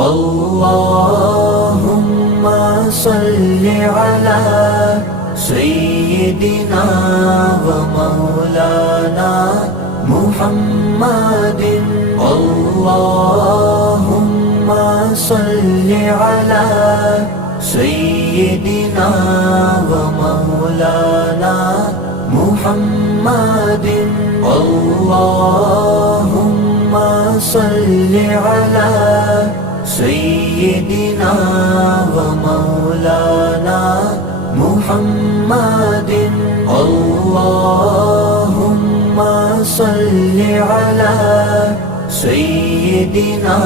اللهم صل على سيدنا ومولانا محمد اللهم صل على سيدنا ومولانا محمد اللهم صل على سيدنا ومولانا محمد اللهم صل على سيدنا